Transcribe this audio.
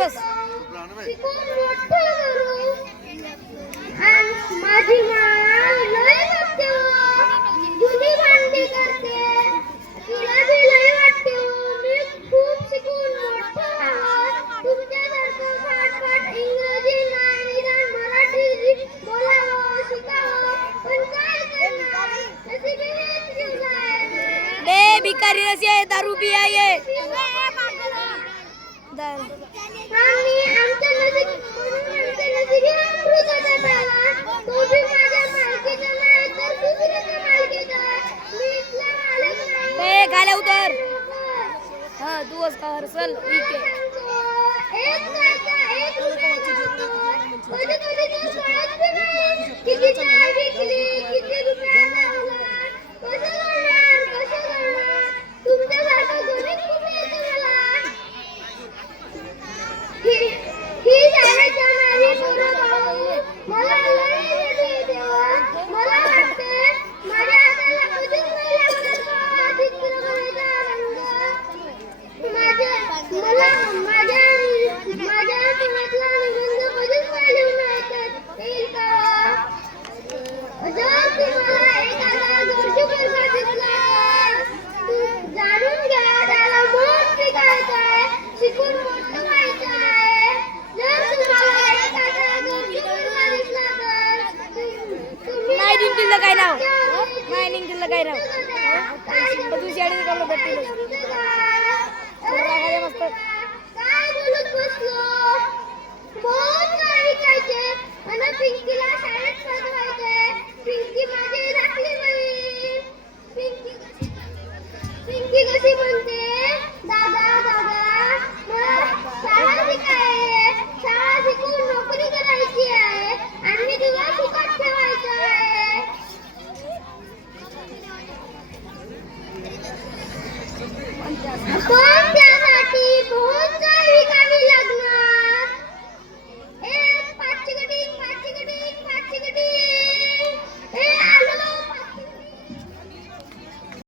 बस. माझी लय वाटते जुनी भांडी करते तिला बी लय वाटते मी खूप शिकून मोठं तुमच्यासारखं फाटफाट इंग्रजी नाही निदान मराठी बोलावं शिकावं पण काय करणार नशिबी हेच घेऊन आहे बे भिकारी नसे दारू पिया ये आम्ही आमच्या नशिबी अमृताचा प्याला तो बी माझ्या मालकीचा नाही तर दुसऱ्याच्या मालकीचा मी इथला मालक नाही बे खाली उतर. हा तू का हरसल ठीक आहे. एक नाही का एक कधी कधी तर कळत बी नाही किती चहा विकली किती रुपया लावला कसं करणार तुमच्यासारखं गणित खूप येतं ही शाळेच्या माझी पोरं भाऊ मला लय येते देवा मला वाटते माझ्या हाताला कधीच नाही लागणार का चित्र करायचा रंग माझ्या मनातला निबंध कधीच नाही लिहून येईल का जर तुम्हाला एखादा गरजू मुलगा दिसला तर जाणून घ्या त्याला मोठ शिकायचं आहे शिकून मोठं व्हायचं आहे जर तुम्हाला एखादा गरजू मुलगा दिसला तर तुम्ही नाही निघतील काय नाव नाही निघतील काय नाव तू शाळेत कपडे भेटतील मस्त काय बोलत बसलो बहुत काय विकायचे आणि पिंकीला शाळेत पाठवायचे पिंकी माझी राखली बहीण पिंकी कशी म्हणते दादा दादा मला शाळा शिकाय शाळा शिकून नोकरी करायची आहे आणि तुला सुखात ठेवायचं आहे पण